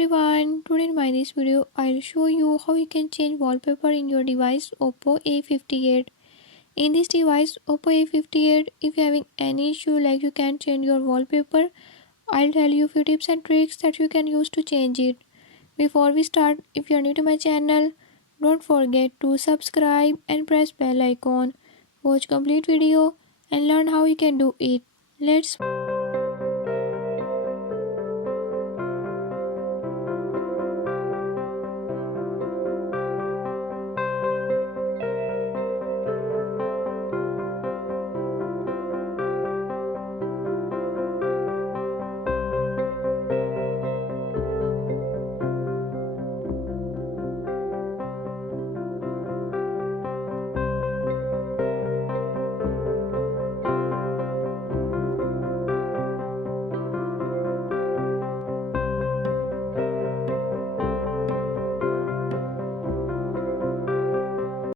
everyone, today in my this video I'll show you how you can change wallpaper in your device Oppo A58. In this device Oppo A58, if you're having any issue like you can't change your wallpaper, I'll tell you few tips and tricks that you can use to change it. Before we start, if you're new to my channel, don't forget to subscribe and press bell icon. Watch complete video and learn how you can do it. Let's